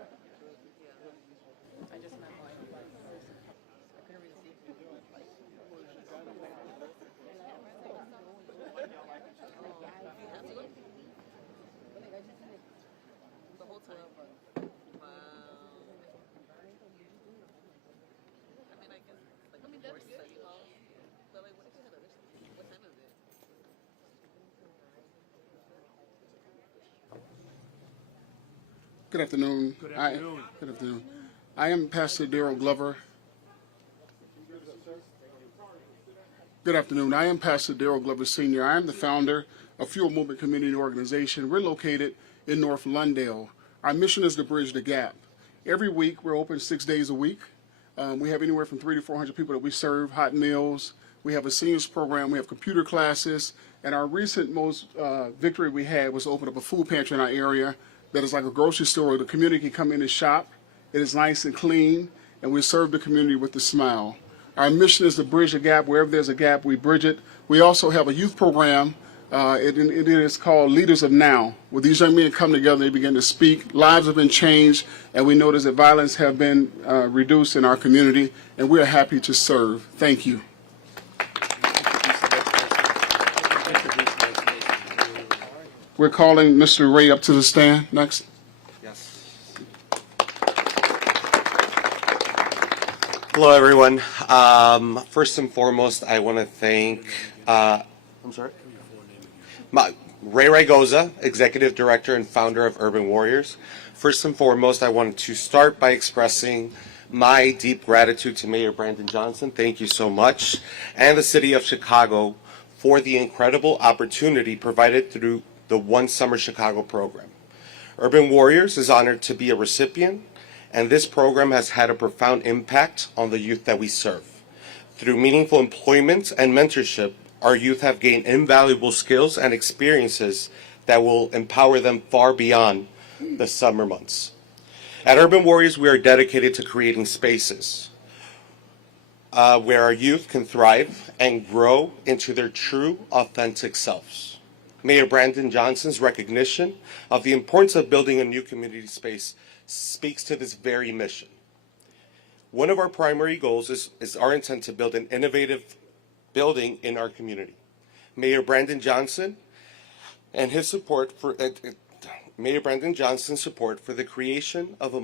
I just meant like, I couldn't really see if you were like, absolutely. The whole time. Wow. I mean, I guess, like, of course, City Hall. But, like, what if you had other stuff? What time is it? Good afternoon. Good afternoon. Good afternoon. I am Pastor Daryl Glover. Good afternoon. I am Pastor Daryl Glover Sr. I am the founder of Fuel Movement Community Organization. We're located in North Lundale. Our mission is to bridge the gap. Every week, we're open 6 days a week. We have anywhere from 300 to 400 people that we serve, hot meals. We have a seniors program. We have computer classes. And our recent most victory we had was to open up a food pantry in our area that is like a grocery store. The community can come in and shop. It is nice and clean, and we serve the community with a smile. Our mission is to bridge the gap. Wherever there's a gap, we bridge it. We also have a youth program. It is called Leaders of Now, where these young men come together and they begin to speak. Lives have been changed, and we notice that violence have been reduced in our community, and we are happy to serve. Thank you. We're calling Mr. Ray up to the stand next. Yes. Hello, everyone. First and foremost, I want to thank, I'm sorry? Ray Goza, Executive Director and founder of Urban Warriors. First and foremost, I wanted to start by expressing my deep gratitude to Mayor Brandon Johnson. Thank you so much. And the City of Chicago for the incredible opportunity provided through the One Summer Chicago program. Urban Warriors is honored to be a recipient, and this program has had a profound impact on the youth that we serve. Through meaningful employment and mentorship, our youth have gained invaluable skills and experiences that will empower them far beyond the summer months. At Urban Warriors, we are dedicated to creating spaces where our youth can thrive and grow into their true, authentic selves. Mayor Brandon Johnson's recognition of the importance of building a new community space speaks to this very mission. One of our primary goals is our intent to build an innovative building in our community. Mayor Brandon Johnson and his support for Mayor Brandon Johnson's support for the creation of a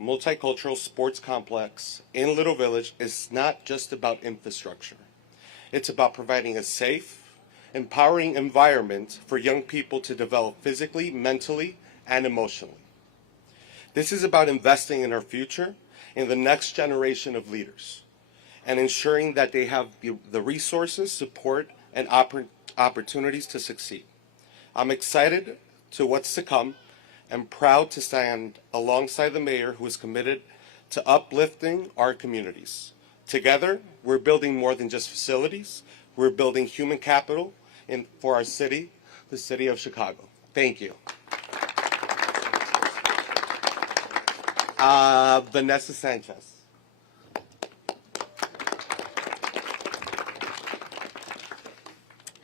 multicultural sports complex in Little Village is not just about infrastructure. It's about providing a safe, empowering environment for young people to develop physically, mentally, and emotionally. This is about investing in our future, in the next generation of leaders, and ensuring that they have the resources, support, and opportunities to succeed. I'm excited to what's to come and proud to stand alongside the mayor who is committed to uplifting our communities. Together, we're building more than just facilities. We're building human capital for our city, the City of Chicago. Thank you. Vanessa Sanchez.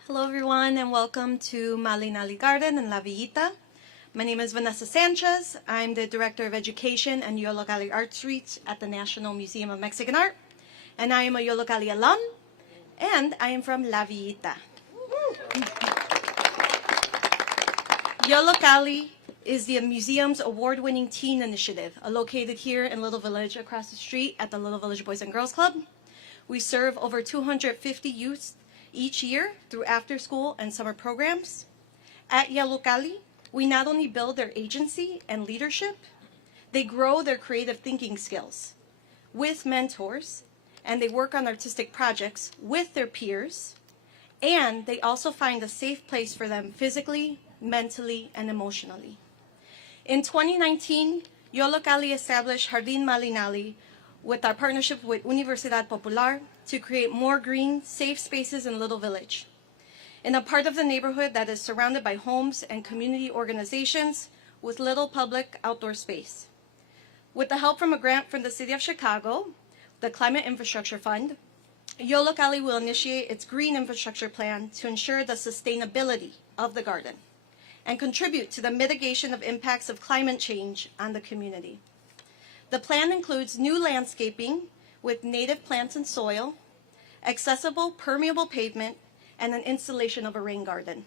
Hello everyone and welcome to Malinali Garden in La Villita. My name is Vanessa Sanchez. I'm the Director of Education and Yollocalli Art Streets at the National Museum of Mexican Art. And I am a Yollocalli alum, and I am from La Villita. Yollocalli is the museum's award-winning teen initiative, located here in Little Village across the street at the Little Village Boys and Girls Club. We serve over 250 youths each year through after-school and summer programs. At Yollocalli, we not only build their agency and leadership, they grow their creative thinking skills with mentors, and they work on artistic projects with their peers, and they also find a safe place for them physically, mentally, and emotionally. In 2019, Yollocalli established Jardín Malinali with our partnership with Universidad Popular to create more green, safe spaces in Little Village. In a part of the neighborhood that is surrounded by homes and community organizations with little public outdoor space. With the help from a grant from the City of Chicago, the Climate Infrastructure Fund, Yollocalli will initiate its green infrastructure plan to ensure the sustainability of the garden. and contribute to the mitigation of impacts of climate change on the community. The plan includes new landscaping with native plants and soil, accessible permeable pavement, and an installation of a rain garden.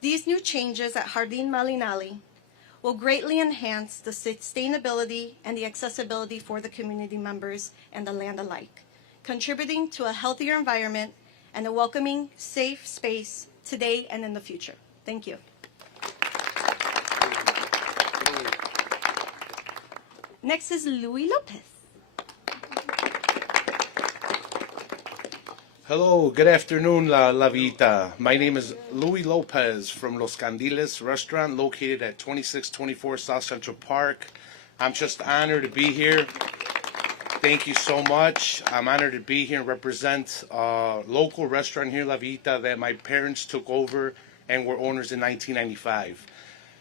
These new changes at Jardín Malinali will greatly enhance the sustainability and the accessibility for the community members and the land alike, contributing to a healthier environment and a welcoming, safe space today and in the future. Thank you. Next is Luis Lopez. Hello, good afternoon, La Vita. My name is Luis Lopez from Los Candiles restaurant located at 2624 South Central Park. I'm just honored to be here. Thank you so much. I'm honored to be here and represent a local restaurant here, La Vita, that my parents took over and were owners in 1995.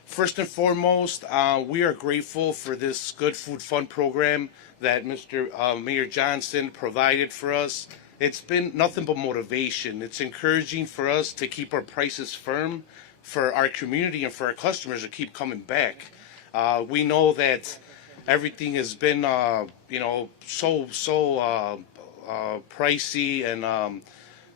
First and foremost, we are grateful for this Good Food Fund program that Mr. Mayor Johnson provided for us. It's been nothing but motivation. It's encouraging for us to keep our prices firm for our community and for our customers to keep coming back. We know that everything has been, so pricey, and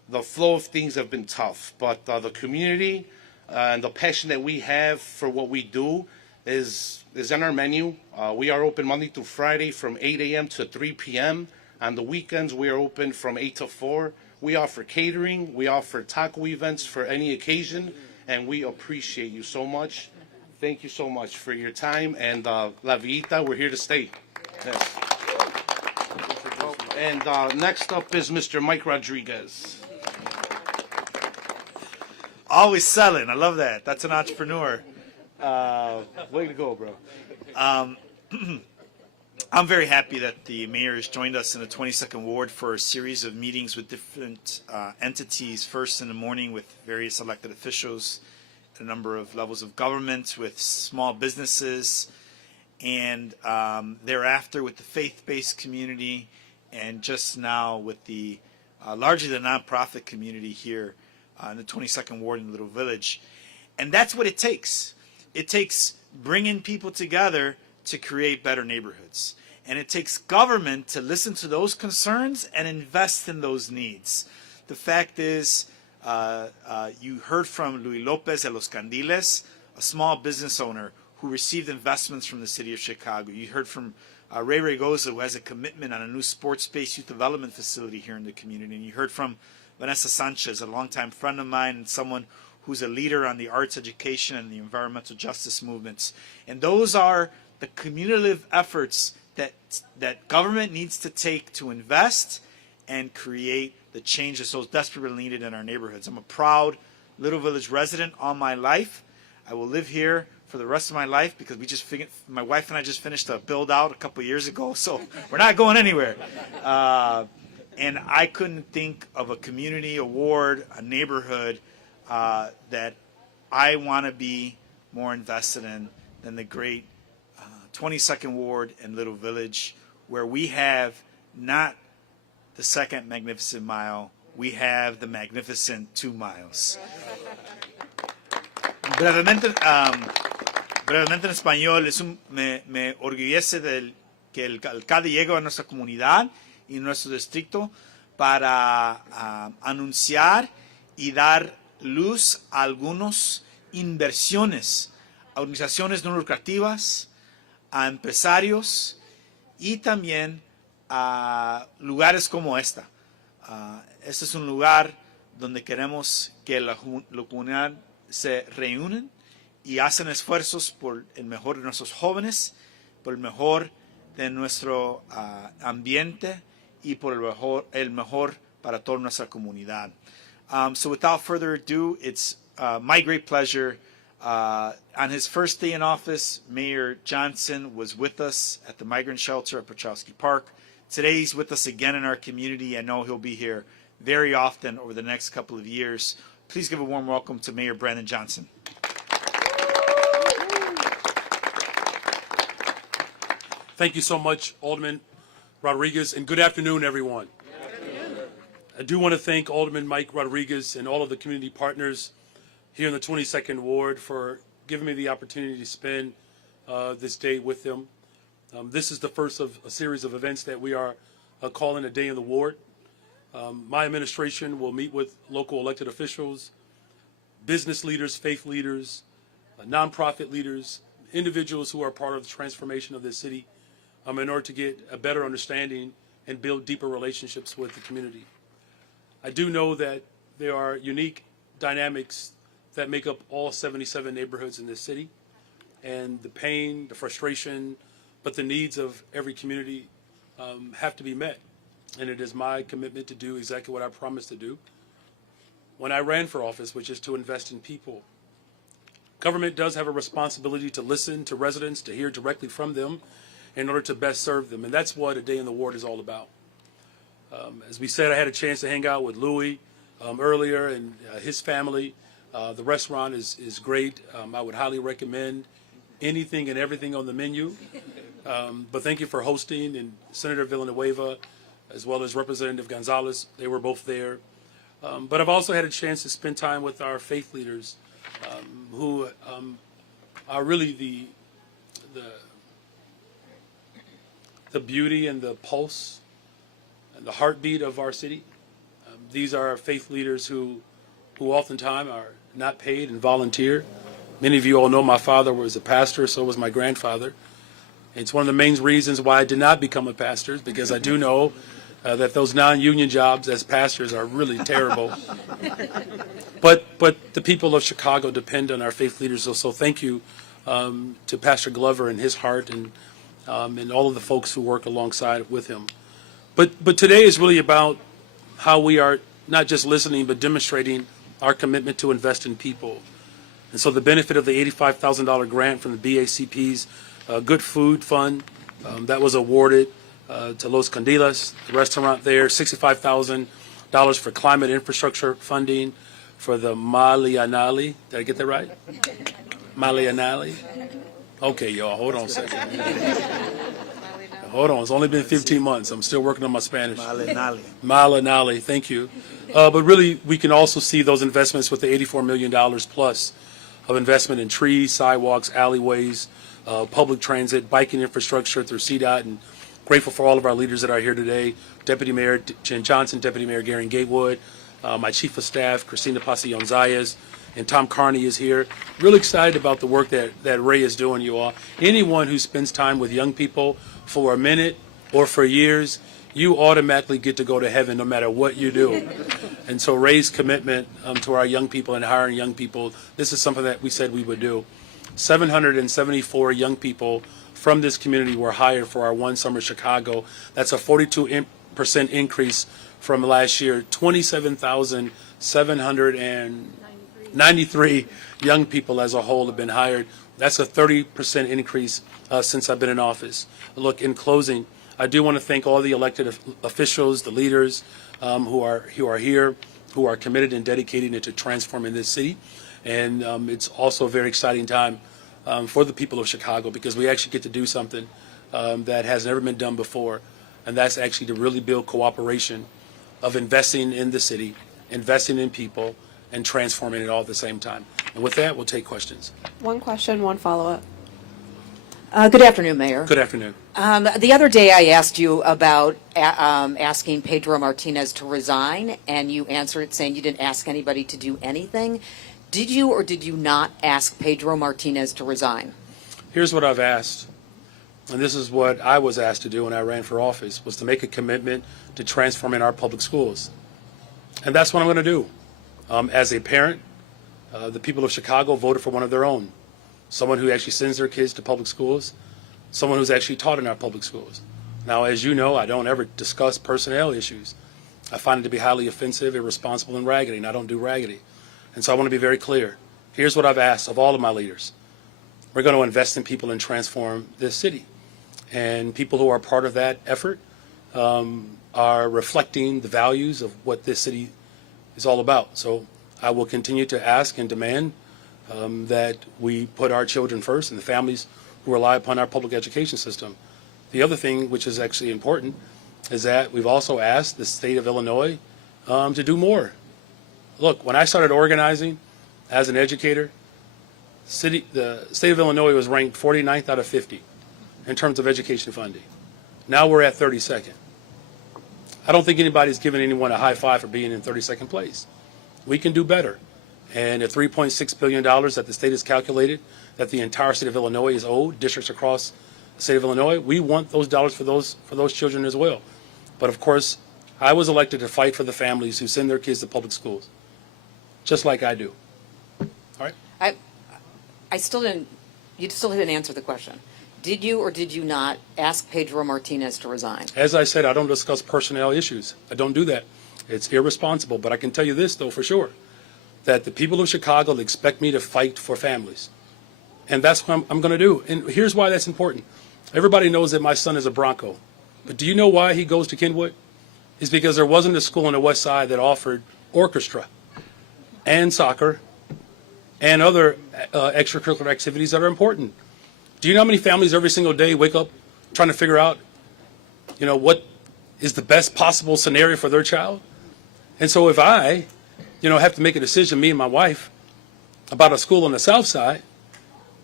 the flow of things have been tough. But the community and the passion that we have for what we do is in our menu. We are open Monday through Friday from 8 a.m. to 3 p.m. On the weekends, we are open from 8 to 4. We offer catering. We offer taco events for any occasion, and we appreciate you so much. Thank you so much for your time, and La Vita, we're here to stay. Yes. And next up is Mr. Mike Rodriguez. Always selling. I love that. That's an entrepreneur. Way to go, bro. I'm very happy that the mayor has joined us in the 22nd Ward for a series of meetings with different entities, first in the morning with various elected officials, a number of levels of government, with small businesses, and thereafter with the faith-based community, and just now with the largely the nonprofit community here in the 22nd Ward in Little Village. And that's what it takes. It takes bringing people together to create better neighborhoods. And it takes government to listen to those concerns and invest in those needs. The fact is, you heard from Luis Lopez at Los Candiles, a small business owner who received investments from the city of Chicago. You heard from Ray Regoza, who has a commitment on a new sports-based youth development facility here in the community. And you heard from Vanessa Sanchez, a longtime friend of mine and someone who's a leader on the arts education and the environmental justice movements. And those are the cumulative efforts that government needs to take to invest and create the changes so desperately needed in our neighborhoods. I'm a proud Little Village resident all my life. I will live here for the rest of my life because my wife and I just finished a build out a couple years ago, so we're not going anywhere. And I couldn't think of a community, a ward, a neighborhood that I want to be more invested in than the great 22nd Ward and Little Village, where we have not the second magnificent mile, we have the magnificent 2 miles. Brevemente en español, me orgullece que el alcalde llegue a nuestra comunidad y nuestro distrito para anunciar y dar luz a algunas inversiones, a organizaciones no lucrativas, a empresarios y también a lugares como esta. Este es un lugar donde queremos que la comunidad se reúnen y hacen esfuerzos por el mejor de nuestros jóvenes, por el mejor de nuestro ambiente y por el mejor para toda nuestra comunidad. So without further ado, it's my great pleasure. On his first day in office, Mayor Johnson was with us at the migrant shelter at Petrowski Park. Today he's with us again in our community. I know he'll be here very often over the next couple of years. Please give a warm welcome to Mayor Brandon Johnson. Thank you so much, Alderman Rodriguez, and good afternoon, everyone. Good afternoon. I do want to thank Alderman Mike Rodriguez and all of the community partners here in the 22nd Ward for giving me the opportunity to spend this day with them. This is the first of a series of events that we are calling a Day in the Ward. My administration will meet with local elected officials, business leaders, faith leaders, nonprofit leaders, individuals who are part of the transformation of this city in order to get a better understanding and build deeper relationships with the community. I do know that there are unique dynamics that make up all 77 neighborhoods in this city, and the pain, the frustration, but the needs of every community have to be met. And it is my commitment to do exactly what I promised to do when I ran for office, which is to invest in people. Government does have a responsibility to listen to residents, to hear directly from them in order to best serve them. And that's what a Day in the Ward is all about. As we said, I had a chance to hang out with Louis earlier and his family. The restaurant is great. I would highly recommend anything and everything on the menu. But thank you for hosting, and Senator Villanueva, as well as Representative Gonzalez. They were both there. But I've also had a chance to spend time with our faith leaders who are really the beauty and the pulse and the heartbeat of our city. These are faith leaders who oftentimes are not paid and volunteer. Many of you all know my father was a pastor, so was my grandfather. It's one of the main reasons why I did not become a pastor, because I do know that those non-union jobs as pastors are really terrible. But the people of Chicago depend on our faith leaders, so thank you to Pastor Glover and his heart and all of the folks who work alongside with him. But today is really about how we are not just listening, but demonstrating our commitment to invest in people. And so the benefit of the $85,000 grant from the BACP's Good Food Fund that was awarded to Los Candilas, the restaurant there, $65,000 for climate infrastructure funding for the Malianali. Did I get that right? Malianali? Okay, y'all, hold on a second. Hold on, it's only been 15 months. I'm still working on my Spanish. Malinali, thank you. But really, we can also see those investments with the $84 million plus of investment in trees, sidewalks, alleyways, public transit, biking infrastructure through CDOT, and grateful for all of our leaders that are here today. Deputy Mayor Jen Johnson, Deputy Mayor Gary Gatewood, my Chief of Staff, Cristina Pasillon-Zayas, and Tom Carney is here. Really excited about the work that Ray is doing, you all. Anyone who spends time with young people for a minute or for years, you automatically get to go to heaven no matter what you do. And so Ray's commitment to our young people and hiring young people, this is something that we said we would do. 774 young people from this community were hired for our One Summer Chicago. That's a 42% increase from last year. 27,793 young people as a whole have been hired. That's a 30% increase since I've been in office. Look, in closing, I do want to thank all the elected officials, the leaders who are here, who are committed and dedicated to transforming this city. And it's also a very exciting time for the people of Chicago, because we actually get to do something that has never been done before, and that's actually to really build cooperation of investing in the city, investing in people, and transforming it all at the same time. And with that, we'll take questions. One question, one follow-up. Good afternoon, Mayor. Good afternoon. The other day I asked you about asking Pedro Martinez to resign, and you answered saying you didn't ask anybody to do anything. Did you or did you not ask Pedro Martinez to resign? Here's what I've asked, and this is what I was asked to do when I ran for office, was to make a commitment to transforming our public schools. And that's what I'm going to do. As a parent, the people of Chicago voted for one of their own. Someone who actually sends their kids to public schools, someone who's actually taught in our public schools. Now, as you know, I don't ever discuss personnel issues. I find it to be highly offensive, irresponsible, and raggedy, and I don't do raggedy. And so I want to be very clear. Here's what I've asked of all of my leaders. We're going to invest in people and transform this city. And people who are part of that effort are reflecting the values of what this city is all about. So I will continue to ask and demand that we put our children first and the families who rely upon our public education system. The other thing, which is actually important, is that we've also asked the state of Illinois to do more. Look, when I started organizing, as an educator, the state of Illinois was ranked 49th out of 50 in terms of education funding. Now we're at 32nd. I don't think anybody's giving anyone a high five for being in 32nd place. We can do better. And the $3.6 billion that the state has calculated that the entire state of Illinois is owed, districts across the state of Illinois, we want those dollars for those children as well. But of course, I was elected to fight for the families who send their kids to public schools, just like I do. All right? You still didn't answer the question. Did you or did you not ask Pedro Martinez to resign? As I said, I don't discuss personnel issues. I don't do that. It's irresponsible. But I can tell you this, though, for sure, that the people of Chicago expect me to fight for families. And that's what I'm going to do. And here's why that's important. Everybody knows that my son is a Bronco. But do you know why he goes to Kenwood? It's because there wasn't a school on the west side that offered orchestra and soccer and other extracurricular activities that are important. Do you know how many families every single day wake up trying to figure out, what is the best possible scenario for their child? And so if I, have to make a decision, me and my wife, about a school on the south side,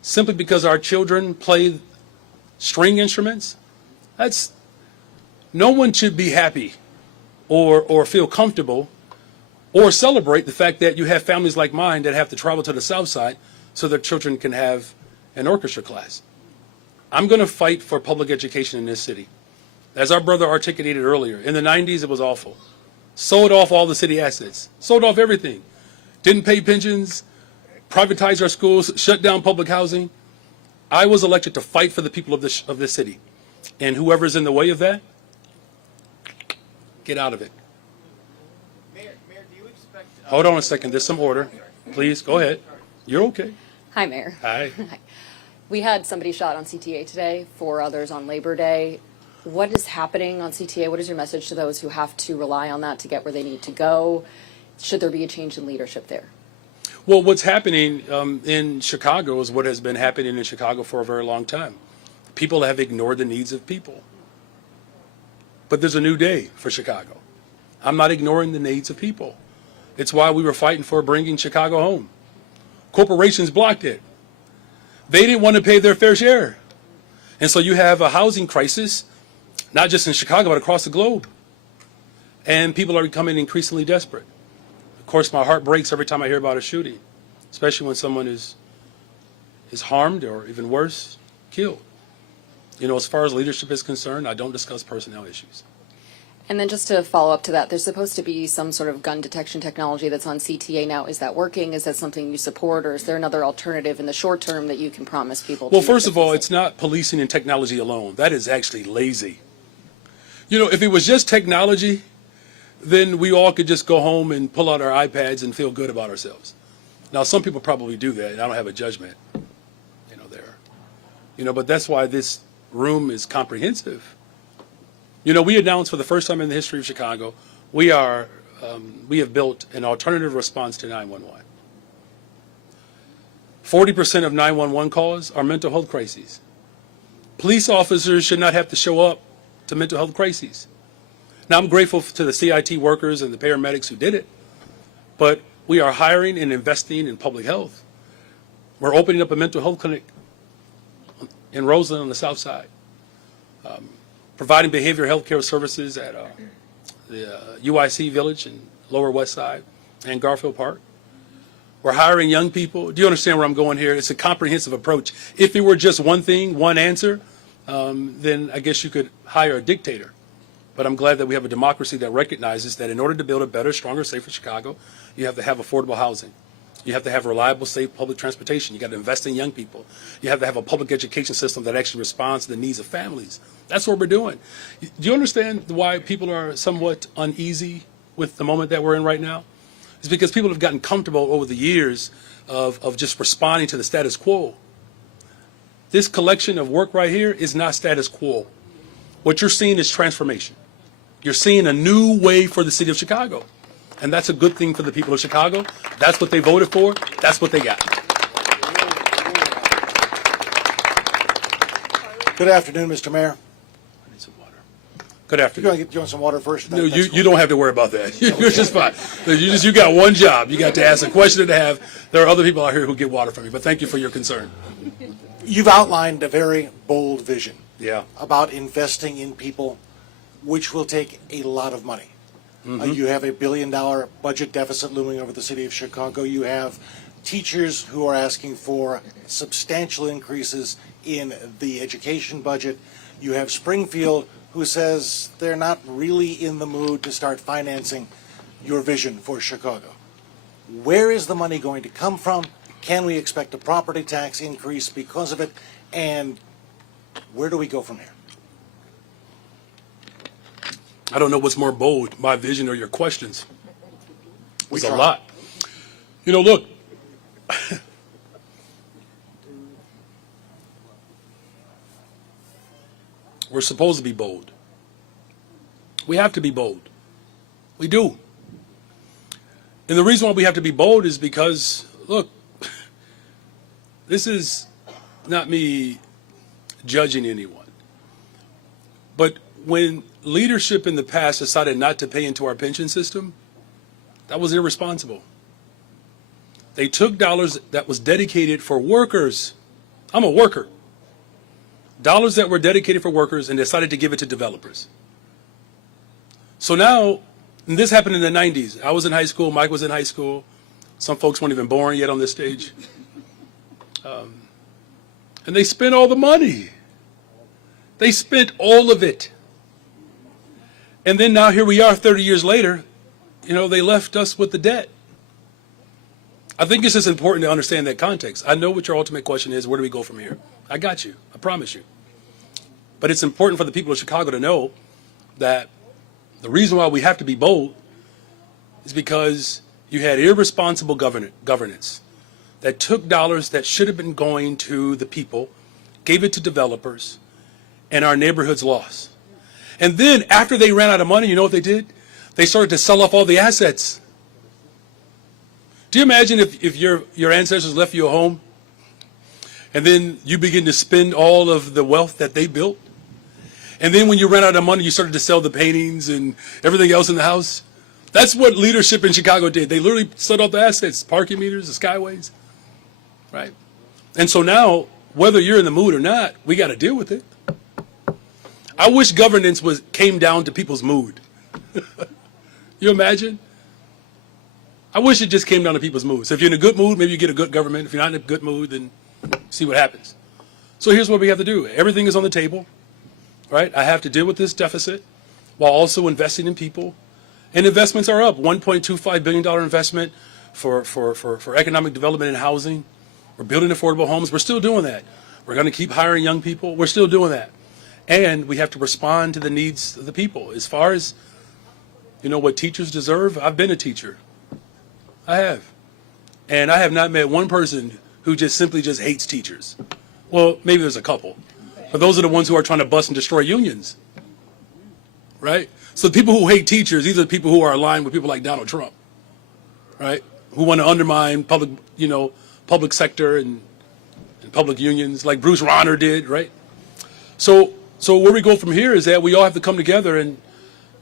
simply because our children play string instruments, no one should be happy or feel comfortable or celebrate the fact that you have families like mine that have to travel to the south side so their children can have an orchestra class. I'm going to fight for public education in this city. As our brother articulated earlier, in the 90s it was awful. Sold off all the city assets, sold off everything. Didn't pay pensions, privatized our schools, shut down public housing. I was elected to fight for the people of this city. And whoever's in the way of that, get out of it. Mayor, do you expect... Hold on a second, there's some order. Please, go ahead. You're okay. Hi, Mayor. Hi. We had somebody shot on CTA today, 4 others on Labor Day. What is happening on CTA? What is your message to those who have to rely on that to get where they need to go? Should there be a change in leadership there? Well, what's happening in Chicago is what has been happening in Chicago for a very long time. People have ignored the needs of people. But there's a new day for Chicago. I'm not ignoring the needs of people. It's why we were fighting for bringing Chicago home. Corporations blocked it. They didn't want to pay their fair share. And so you have a housing crisis, not just in Chicago, but across the globe. And people are becoming increasingly desperate. Of course, my heart breaks every time I hear about a shooting, especially when someone is harmed or, even worse, killed. As far as leadership is concerned, I don't discuss personnel issues. And then just to follow up to that, there's supposed to be some sort of gun detection technology that's on CTA now. Is that working? Is that something you support? Or is there another alternative in the short term that you can promise people? Well, first of all, it's not policing and technology alone. That is actually lazy. If it was just technology, then we all could just go home and pull out our iPads and feel good about ourselves. Now, some people probably do that, and I don't have a judgment, there. But that's why this room is comprehensive. We announced for the first time in the history of Chicago, we have built an alternative response to 911. 40% of 911 calls are mental health crises. Police officers should not have to show up to mental health crises. Now, I'm grateful to the CIT workers and the paramedics who did it, but we are hiring and investing in public health. We're opening up a mental health clinic in Roseland on the south side, providing behavioral health care services at the UIC Village in Lower West Side and Garfield Park. We're hiring young people. Do you understand where I'm going here? It's a comprehensive approach. If it were just one thing, one answer, then I guess you could hire a dictator. But I'm glad that we have a democracy that recognizes that in order to build a better, stronger, safer Chicago, you have to have affordable housing. You have to have reliable, safe public transportation. You got to invest in young people. You have to have a public education system that actually responds to the needs of families. That's what we're doing. Do you understand why people are somewhat uneasy with the moment that we're in right now? It's because people have gotten comfortable over the years of just responding to the status quo. This collection of work right here is not status quo. What you're seeing is transformation. You're seeing a new way for the city of Chicago. And that's a good thing for the people of Chicago. That's what they voted for. That's what they got. Good afternoon, Mr. Mayor. I need some water. Good You're afternoon. going to get you some water first? No, you don't have to worry about that. You're just fine. You got one job. You got to ask a question and a half. There are other people out here who get water from you, but thank you for your concern. You've outlined a very bold vision Yeah. about investing in people, which will take a lot of money. You have a $1 billion budget deficit looming over the city of Chicago. You have teachers who are asking for substantial increases in the education budget. You have Springfield, who says they're not really in the mood to start financing your vision for Chicago. Where is the money going to come from? Can we expect a property tax increase because of it? And where do we go from here? I don't know what's more bold, my vision or your questions. It's a lot. You know, look, we're supposed to be bold. We have to be bold. We do. And the reason why we have to be bold is because, look, this is not me judging anyone. But when leadership in the past decided not to pay into our pension system, that was irresponsible. They took dollars that was dedicated for workers. I'm a worker. Dollars that were dedicated for workers and decided to give it to developers. So now, and this happened in the 90s. I was in high school, Mike was in high school. Some folks weren't even born yet on this stage. And they spent all the money. They spent all of it. And then now here we are 30 years later, you know, they left us with the debt. I think it's just important to understand that context. I know what your ultimate question is, where do we go from here? I got you, I promise you. But it's important for the people of Chicago to know that the reason why we have to be bold is because you had irresponsible governance that took dollars that should have been going to the people, gave it to developers, and our neighborhoods lost. And then after they ran out of money, you know what they did? They started to sell off all the assets. Do you imagine if your ancestors left you a home and then you begin to spend all of the wealth that they built? And then when you ran out of money, you started to sell the paintings and everything else in the house? That's what leadership in Chicago did. They literally sold off the assets, parking meters, the skyways, right? And so now, whether you're in the mood or not, we got to deal with it. I wish governance came down to people's mood. You imagine? I wish it just came down to people's mood. So if you're in a good mood, maybe you get a good government. If you're not in a good mood, then see what happens. So here's what we have to do. Everything is on the table, right? I have to deal with this deficit while also investing in people. And investments are up. $1.25 billion investment for economic development and housing. We're building affordable homes. We're still doing that. We're going to keep hiring young people. We're still doing that. And we have to respond to the needs of the people. As far as, you know, what teachers deserve, I've been a teacher. I have. And I have not met one person who just simply just hates teachers. Well, maybe there's a couple. But those are the ones who are trying to bust and destroy unions. Right? So the people who hate teachers, these are the people who are aligned with people like Donald Trump. Right? Who want to undermine public sector and public unions like Bruce Rauner did, right? So where we go from here is that we all have to come together and,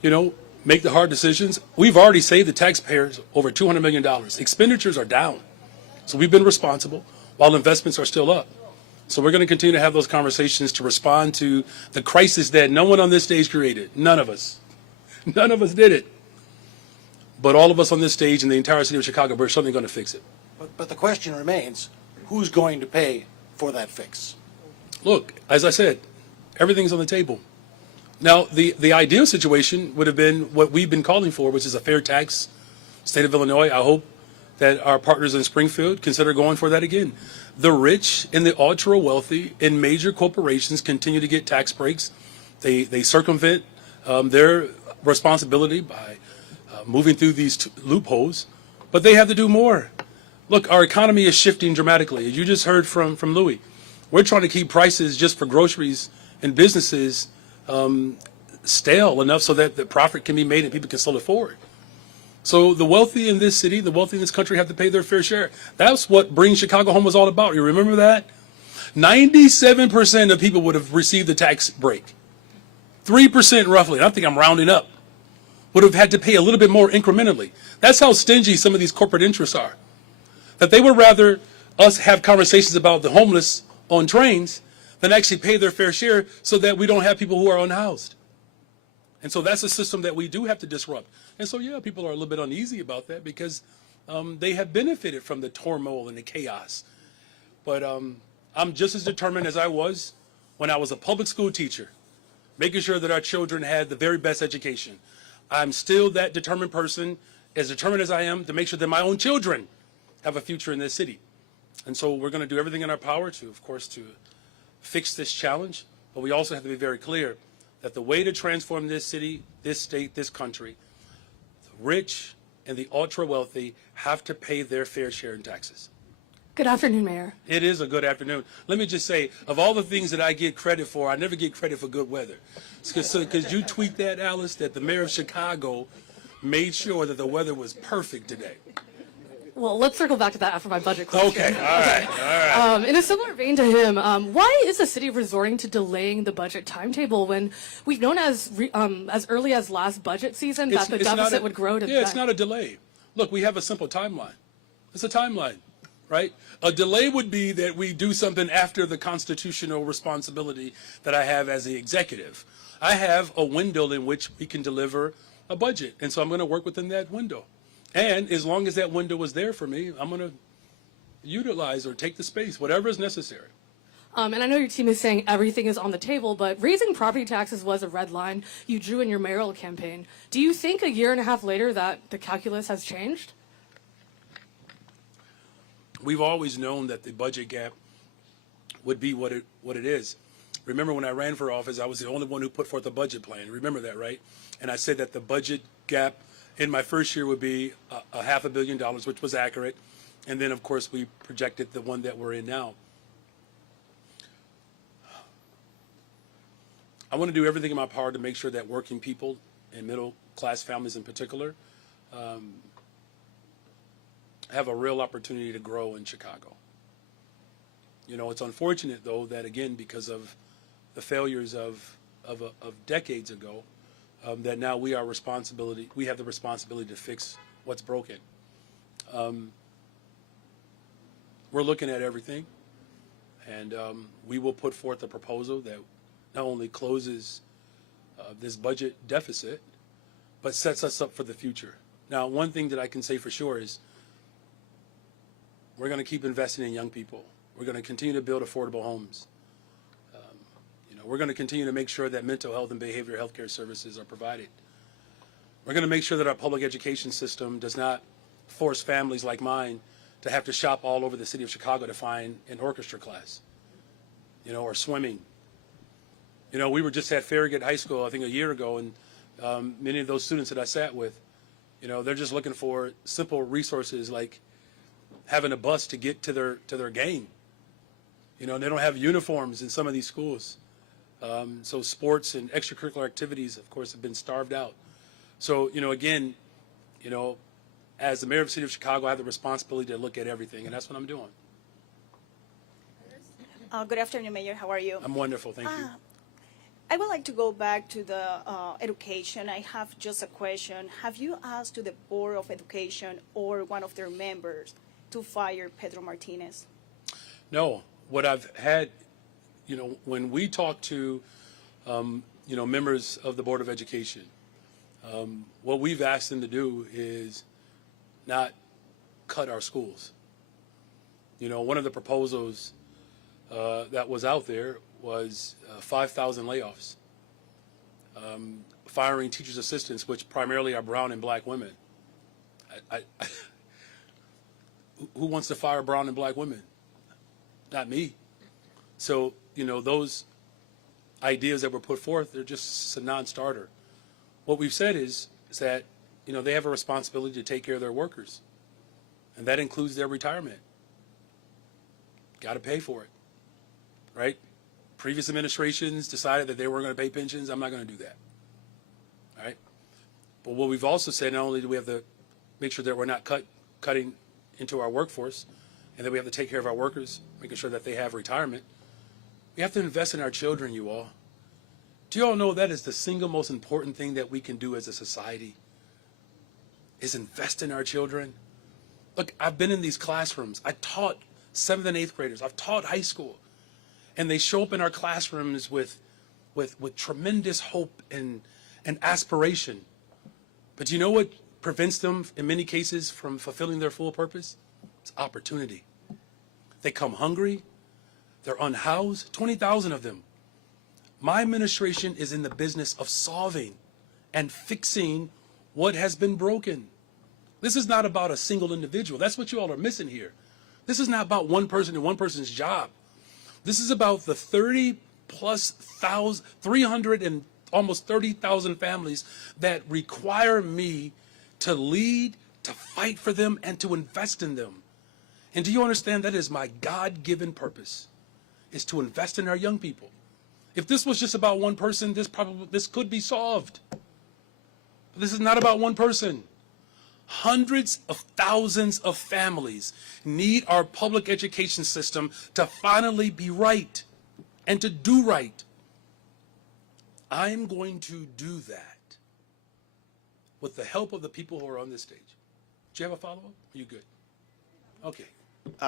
you know, make the hard decisions. We've already saved the taxpayers over $200 million. Expenditures are down. So we've been responsible while investments are still up. So we're going to continue to have those conversations to respond to the crisis that no one on this stage created. None of us. None of us did it. But all of us on this stage in the entire city of Chicago, we're certainly going to fix it. But the question remains, who's going to pay for that fix? Look, as I said, everything's on the table. Now, the ideal situation would have been what we've been calling for, which is a fair tax. State of Illinois, I hope that our partners in Springfield consider going for that again. The rich and the ultra wealthy and major corporations continue to get tax breaks. They circumvent their responsibility by moving through these loopholes, but they have to do more. Look, our economy is shifting dramatically. As you just heard from Louis, we're trying to keep prices just for groceries and businesses stale enough so that the profit can be made and people can still afford. So the wealthy in this city, the wealthy in this country have to pay their fair share. That's what Bring Chicago Home was all about. You remember that? 97% of people would have received the tax break. 3% roughly, and I think I'm rounding up, would have had to pay a little bit more incrementally. That's how stingy some of these corporate interests are. That they would rather us have conversations about the homeless on trains than actually pay their fair share so that we don't have people who are unhoused. And so that's a system that we do have to disrupt. And so, yeah, people are a little bit uneasy about that because they have benefited from the turmoil and the chaos. But I'm just as determined as I was when I was a public school teacher, making sure that our children had the very best education. I'm still that determined person, as determined as I am to make sure that my own children have a future in this city. And so we're going to do everything in our power to, of course, to fix this challenge. But we also have to be very clear that the way to transform this city, this state, this country, the rich and the ultra wealthy have to pay their fair share in taxes. Good afternoon, Mayor. It is a good afternoon. Let me just say, of all the things that I get credit for, I never get credit for good weather. Because you tweet that, Alice, that the mayor of Chicago made sure that the weather was perfect today. Well, let's circle back to that after my budget question. Okay, all right. In a similar vein to him, why is the city resorting to delaying the budget timetable when we've known as early as last budget season that the deficit would grow to? Yeah, it's not a delay. Look, we have a simple timeline. It's a timeline, right? A delay would be that we do something after the constitutional responsibility that I have as the executive. I have a window in which we can deliver a budget, and so I'm going to work within that window. And as long as that window was there for me, I'm going to utilize or take the space, whatever is necessary. And I know your team is saying everything is on the table, but raising property taxes was a red line you drew in your mayoral campaign. Do you think a year and a half later that the calculus has changed? We've always known that the budget gap would be what it is. Remember when I ran for office, I was the only one who put forth a budget plan. Remember that, right? And I said that the budget gap in my first year would be $500 million, which was accurate. And then, of course, we projected the one that we're in now. I want to do everything in my power to make sure that working people and middle-class families in particular have a real opportunity to grow in Chicago. You know, it's unfortunate, though, that, again, because of the failures of decades ago, that now we have the responsibility to fix what's broken. We're looking at everything, and we will put forth a proposal that not only closes this budget deficit, but sets us up for the future. Now, one thing that I can say for sure is we're going to keep investing in young people. We're going to continue to build affordable homes. We're going to continue to make sure that mental health and behavioral health care services are provided. We're going to make sure that our public education system does not force families like mine to have to shop all over the city of Chicago to find an orchestra class, or swimming. We were just at Farragut High School, I think a year ago, and many of those students that I sat with, they're just looking for simple resources like having a bus to get to their game. They don't have uniforms in some of these schools. So sports and extracurricular activities, of course, have been starved out. So, again, as the mayor of the city of Chicago, I have the responsibility to look at everything, and that's what I'm doing. Good afternoon, Mayor. How are you? I'm wonderful. Thank you. I would like to go back to the education. I have just a question. Have you asked to the Board of Education or one of their members to fire Pedro Martinez? No. What I've had, when we talk to, members of the Board of Education, what we've asked them to do is not cut our schools. One of the proposals that was out there was 5,000 layoffs, firing teachers' assistants, which primarily are brown and black women. Who wants to fire brown and black women? Not me. So, those ideas that were put forth, they're just a non-starter. What we've said is that, they have a responsibility to take care of their workers, and that includes their retirement. Got to pay for it, right? Previous administrations decided that they weren't going to pay pensions. I'm not going to do that, all right? But what we've also said, not only do we have to make sure that we're not cutting into our workforce, and that we have to take care of our workers, making sure that they have retirement, we have to invest in our children, you all. Do you all know that is the single most important thing that we can do as a society? Is invest in our children. Look, I've been in these classrooms. I taught 7th and 8th graders. I've taught high school. And they show up in our classrooms with tremendous hope and aspiration. But you know what prevents them, in many cases, from fulfilling their full purpose? It's opportunity. They come hungry. They're unhoused. 20,000 of them. My administration is in the business of solving and fixing what has been broken. This is not about a single individual. That's what you all are missing here. This is not about one person and one person's job. This is about the 300 and almost 30,000 families that require me to lead, to fight for them, and to invest in them. And do you understand that is my God-given purpose, is to invest in our young people. If this was just about one person, this could be solved. But this is not about one person. Hundreds of thousands of families need our public education system to finally be right and to do right. I'm going to do that with the help of the people who are on this stage. Do you have a follow-up? Are you good? Okay.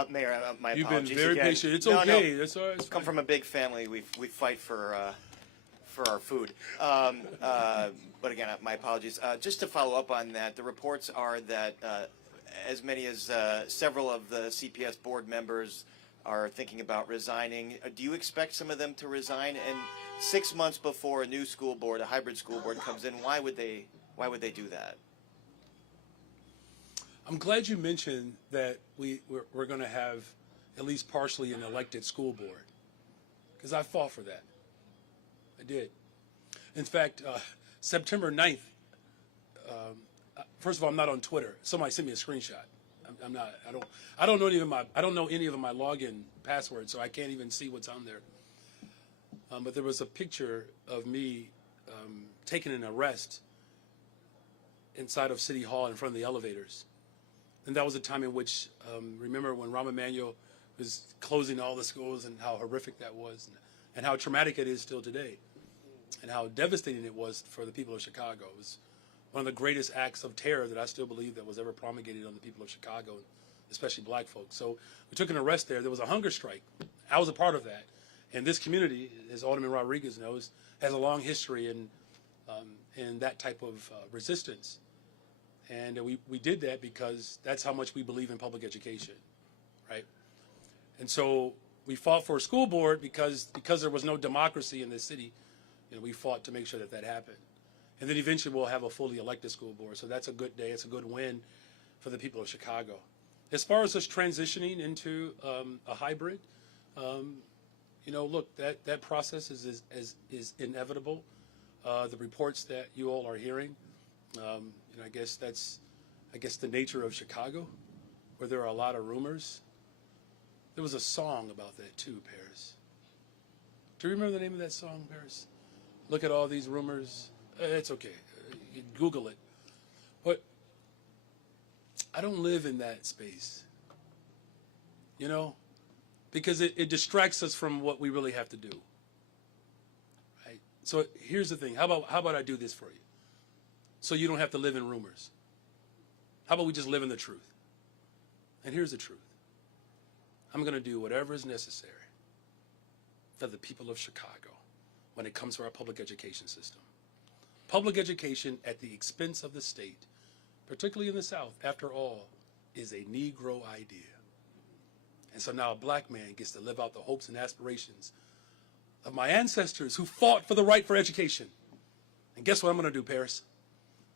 Mayor, my You've apologies been very again. patient. It's No, okay. no. That's all right. It's Come fine. from a big family. We fight for our food. But again, my apologies. Just to follow up on that, the reports are that as many as several of the CPS board members are thinking about resigning. Do you expect some of them to resign? And 6 months before a new school board, a hybrid school board comes in, why would they do that? I'm glad you mentioned that we're going to have at least partially an elected school board, because I fought for that. I did. In fact, September 9th, first of all, I'm not on Twitter. Somebody sent me a screenshot. I'm not. I don't know any of my login passwords, so I can't even see what's on there. But there was a picture of me taking an arrest inside of City Hall in front of the elevators. And that was a time in which, remember when Rahm Emanuel was closing all the schools and how horrific that was and how traumatic it is still today and how devastating it was for the people of Chicago. It was one of the greatest acts of terror that I still believe that was ever promulgated on the people of Chicago, especially black folks. So we took an arrest there. There was a hunger strike. I was a part of that. And this community, as Alderman Rodriguez knows, has a long history in that type of resistance. And we did that because that's how much we believe in public education, right? And so we fought for a school board because there was no democracy in this city. We fought to make sure that happened. And then eventually we'll have a fully elected school board. So that's a good day. It's a good win for the people of Chicago. As far as us transitioning into a hybrid, look, that process is inevitable. The reports that you all are hearing, I guess that's the nature of Chicago, where there are a lot of rumors. There was a song about that too, Paris. Do you remember the name of that song, Paris? Look at all these rumors. It's okay. You Google it. But I don't live in that space, because it distracts us from what we really have to do. Right? So here's the thing. How about I do this for you? So you don't have to live in rumors. How about we just live in the truth? And here's the truth. I'm going to do whatever is necessary for the people of Chicago when it comes to our public education system. Public education at the expense of the state, particularly in the South, after all, is a Negro idea. And so now a black man gets to live out the hopes and aspirations of my ancestors who fought for the right for education. And guess what I'm going to do, Paris?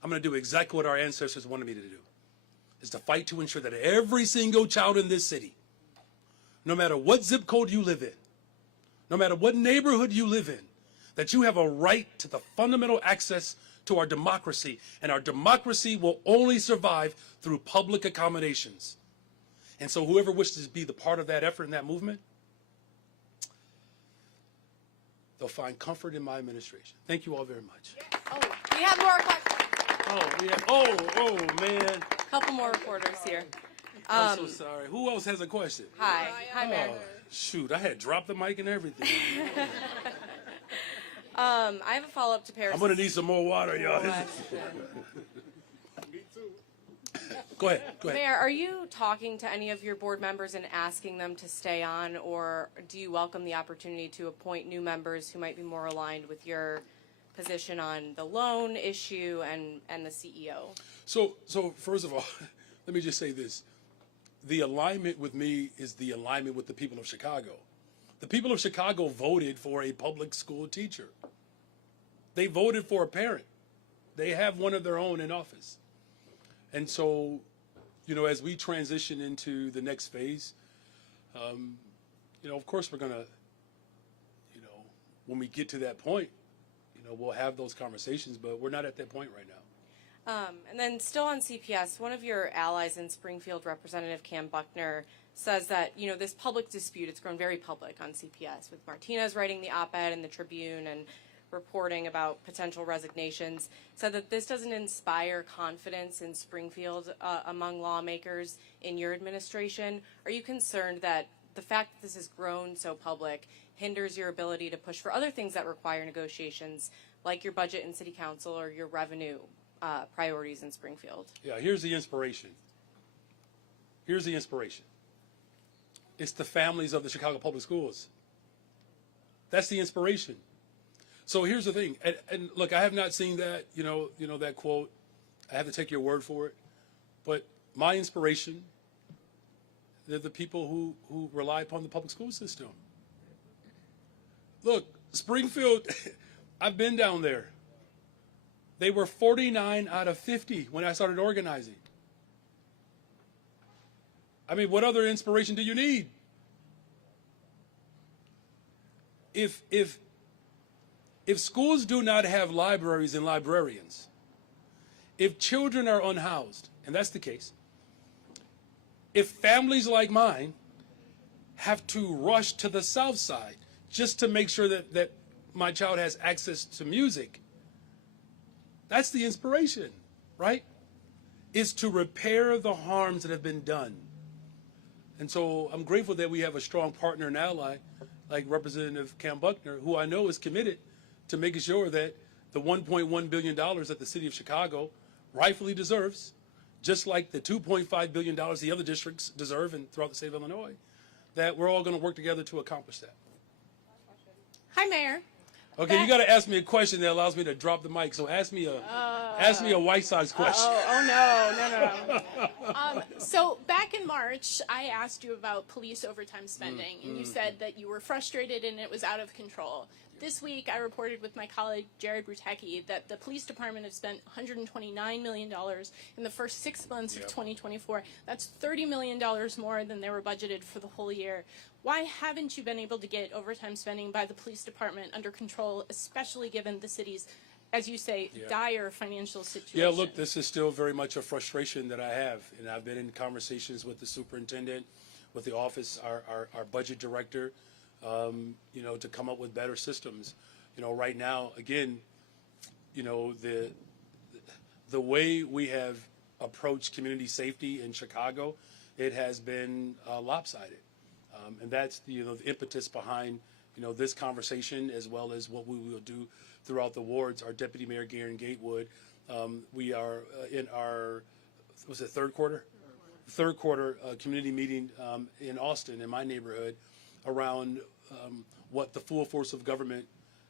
I'm going to do exactly what our ancestors wanted me to do, is to fight to ensure that every single child in this city, no matter what zip code you live in, no matter what neighborhood you live in, that you have a right to the fundamental access to our democracy, and our democracy will only survive through public accommodations. And so whoever wishes to be the part of that effort and that movement, they'll find comfort in my administration. Thank you all very much. Oh, we have more questions. Oh, man. Couple more reporters here. I'm so sorry. Who else has a question? Hi, Mayor. Shoot, I had dropped the mic and everything. I have a follow-up to Paris. I'm going to need some more water, y'all. Go ahead. Mayor, are you talking to any of your board members and asking them to stay on, or do you welcome the opportunity to appoint new members who might be more aligned with your position on the loan issue and the CEO? So first of all, let me just say this. The alignment with me is the alignment with the people of Chicago. The people of Chicago voted for a public school teacher. They voted for a parent. They have one of their own in office. And so, as we transition into the next phase, of course we're going to, when we get to that point, we'll have those conversations, but we're not at that point right now. And then still on CPS, one of your allies in Springfield, Representative Cam Buckner, says that, this public dispute, it's grown very public on CPS, with Martinez writing the op-ed in the Tribune and reporting about potential resignations, said that this doesn't inspire confidence in Springfield among lawmakers in your administration. Are you concerned that the fact that this has grown so public hinders your ability to push for other things that require negotiations, like your budget in city council or your revenue priorities in Springfield? Yeah, here's the inspiration. It's the families of the Chicago Public Schools. That's the inspiration. So here's the thing, and look, I have not seen that, that quote. I have to take your word for it. But my inspiration, they're the people who rely upon the public school system. Look, Springfield, I've been down there. They were 49 out of 50 when I started organizing. I mean, what other inspiration do you need? If schools do not have libraries and librarians, if children are unhoused, and that's the case, if families like mine have to rush to the South Side just to make sure that my child has access to music, that's the inspiration, right? Is to repair the harms that have been done. And so I'm grateful that we have a strong partner and ally like Representative Cam Buckner, who I know is committed to making sure that the $1.1 billion that the city of Chicago rightfully deserves, just like the $2.5 billion the other districts deserve and throughout the state of Illinois, that we're all going to work together to accomplish that. Hi, Mayor. Okay, you got to ask me a question that allows me to drop the mic. So ask me a White Sox question. No. So back in March, I asked you about police overtime spending, and you said that you were frustrated and it was out of control. This week, I reported with my colleague Jared Brutecki that the police department has spent $129 million in the first 6 months of 2024. That's $30 million more than they were budgeted for the whole year. Why haven't you been able to get overtime spending by the police department under control, especially given the city's, as you say, dire financial situation? Yeah, look, this is still very much a frustration that I have, and I've been in conversations with the superintendent, with the office, our budget director, to come up with better systems. Right now, again, the way we have approached community safety in Chicago, it has been lopsided. And that's the impetus behind this conversation, as well as what we will do throughout the wards. Our Deputy Mayor Garen Gatewood, we are in our third quarter community meeting in Austin, in my neighborhood, around what the full force of government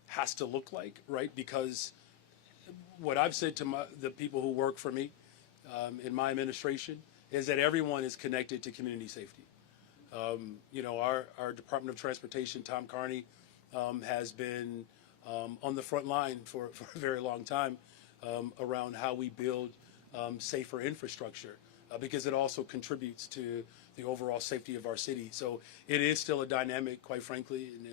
has to look like, right? Because what I've said to the people who work for me in my administration is that everyone is connected to community safety. Our Department of Transportation, Tom Carney, has been on the front line for a very long time around how we build safer infrastructure, because it also contributes to the overall safety of our city. So it is still a dynamic, quite frankly, and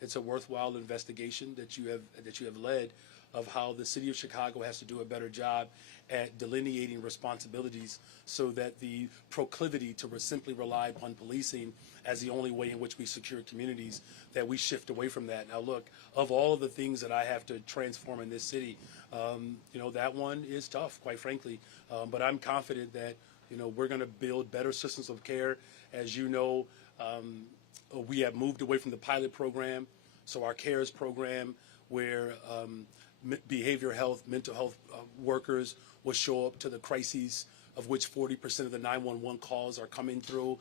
it's a worthwhile investigation that you have led, of how the city of Chicago has to do a better job at delineating responsibilities, so that the proclivity to simply rely upon policing as the only way in which we secure communities, that we shift away from that. Now, look, of all of the things that I have to transform in this city, that one is tough, quite frankly. But I'm confident that we're going to build better systems of care. As you know, we have moved away from the pilot program, so our CARES program where behavioral health, mental health workers will show up to the crises, of which 40% of the 911 calls are coming through.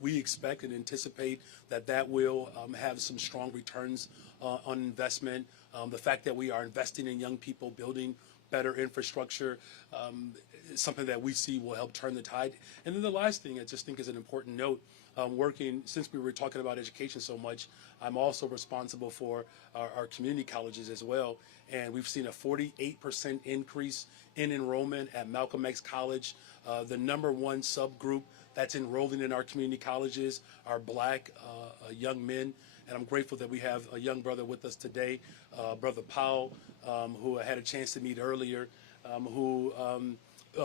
We expect and anticipate that will have some strong returns on investment. The fact that we are investing in young people, building better infrastructure, is something that we see will help turn the tide. And then the last thing I just think is an important note, working, since we were talking about education so much, I'm also responsible for our community colleges as well. And we've seen a 48% increase in enrollment at Malcolm X College. The number one subgroup that's enrolling in our community colleges are Black young men. And I'm grateful that we have a young brother with us today, Brother Powell, who I had a chance to meet earlier, who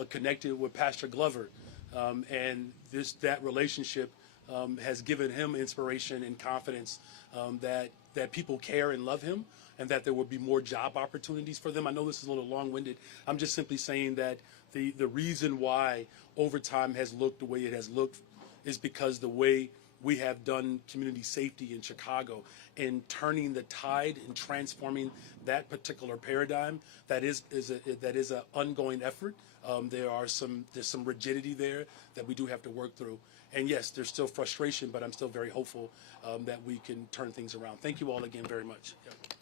connected with Pastor Glover. And that relationship has given him inspiration and confidence that people care and love him, and that there will be more job opportunities for them. I know this is a little long-winded. I'm just simply saying that the reason why overtime has looked the way it has looked is because the way we have done community safety in Chicago and turning the tide and transforming that particular paradigm, that is an ongoing effort. There's some rigidity there that we do have to work through. And yes, there's still frustration, but I'm still very hopeful that we can turn things around. Thank you all again very much. Yep.